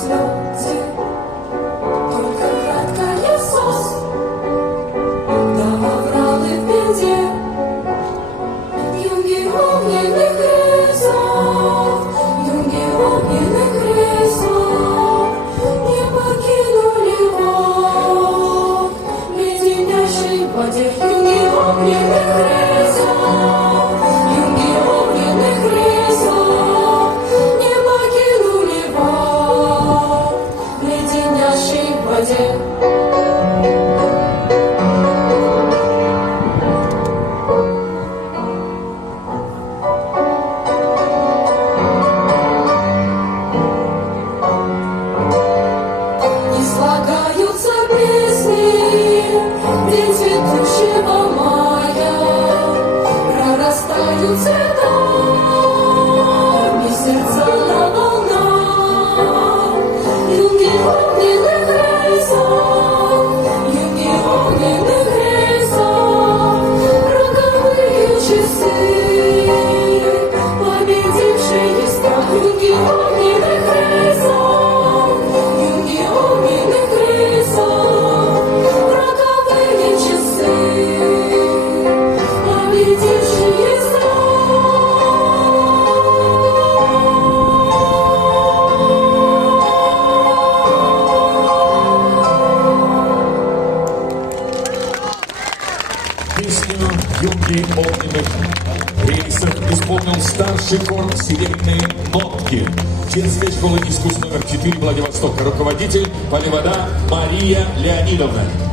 слезы, только краткая сос, да овралы в беде, юнги огненных рейсов, юнги огненных рейсов, не покинули его, леденящей воде, юнги огненных рейсов, юнги огненных рейсов, не покинули его, леденящей воде. И слагаются песни день цветущего мая, прорастают цветами сердца на волнах. Юнги огненных рейсов, юнги огненных рейсов, роковые часы, победившие страх. Юнги огненных рейсов, юнги огненных рейсов, роковые часы, победившие Песню «Юнги огненных рейсов» исполнил старший хор «Серебряные нотки» детской школы искусств номер 4 Владивостока, руководитель Поливода Мария Леонидовна.